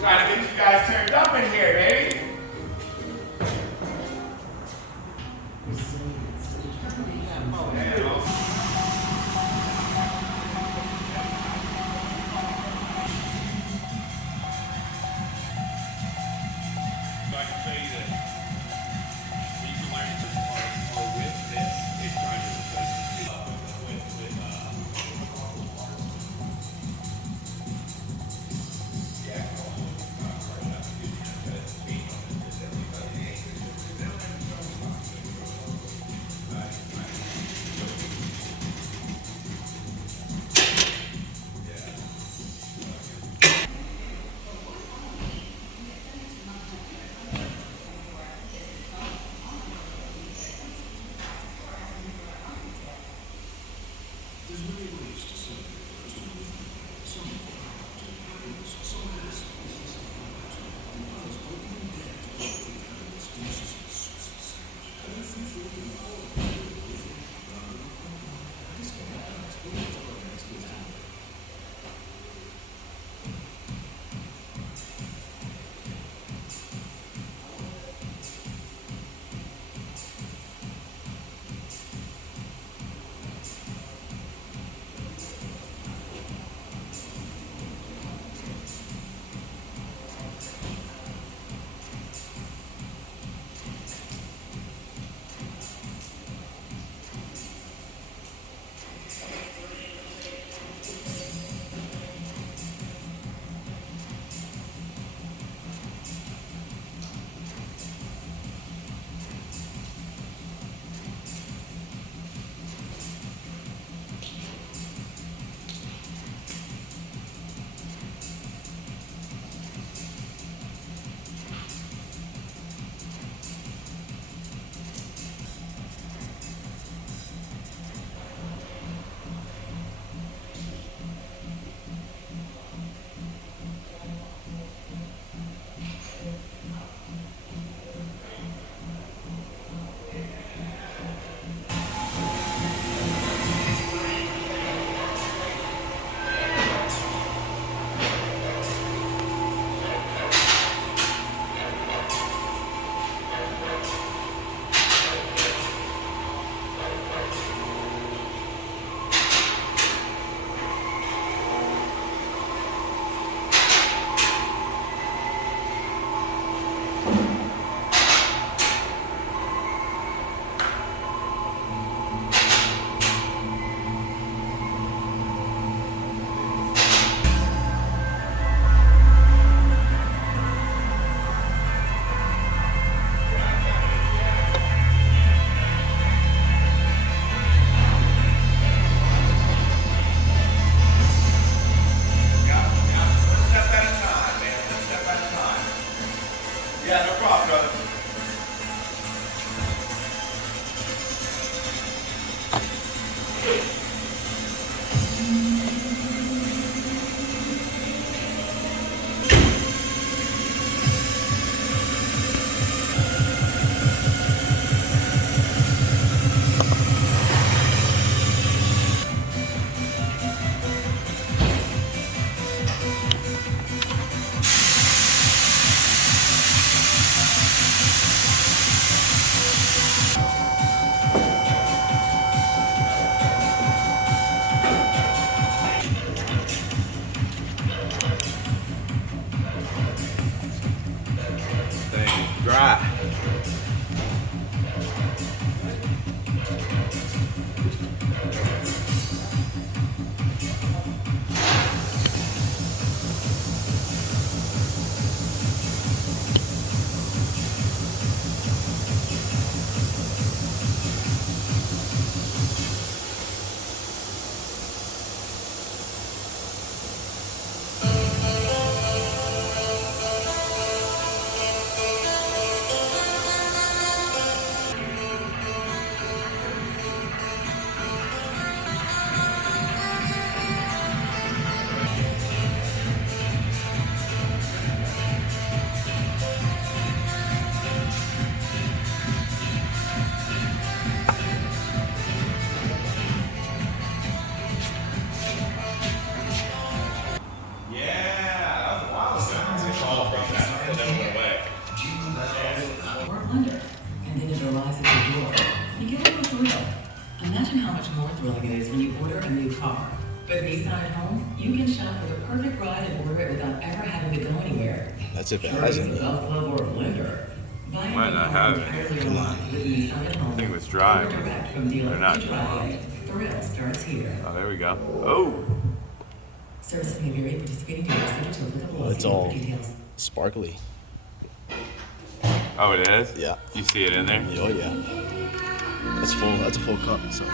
Trying to get you guys turned up in here, baby. I can tell you that you can learn to or with this, it's trying to replace order it without ever having to go anywhere. That's if it hasn't. Golf club or a blender. Might not have it. Come on. I think it was dry. They're not dry. Thrill starts here. Oh, there we go. Oh! Services may vary. Participating dealers subject to applicable It's laws all for details. sparkly. Oh, it is? Yeah. You see it in there? Oh yeah. That's full. That's a full cup. So.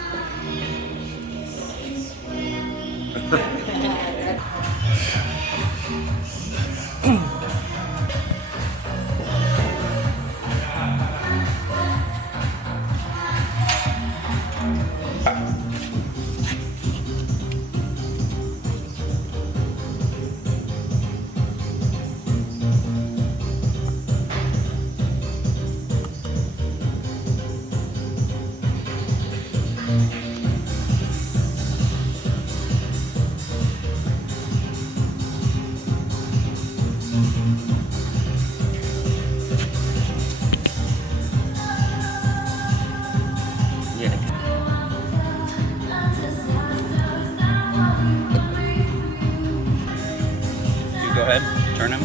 You go ahead, turn him.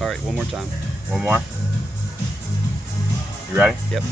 All right, one more time. One more. You ready? Yep.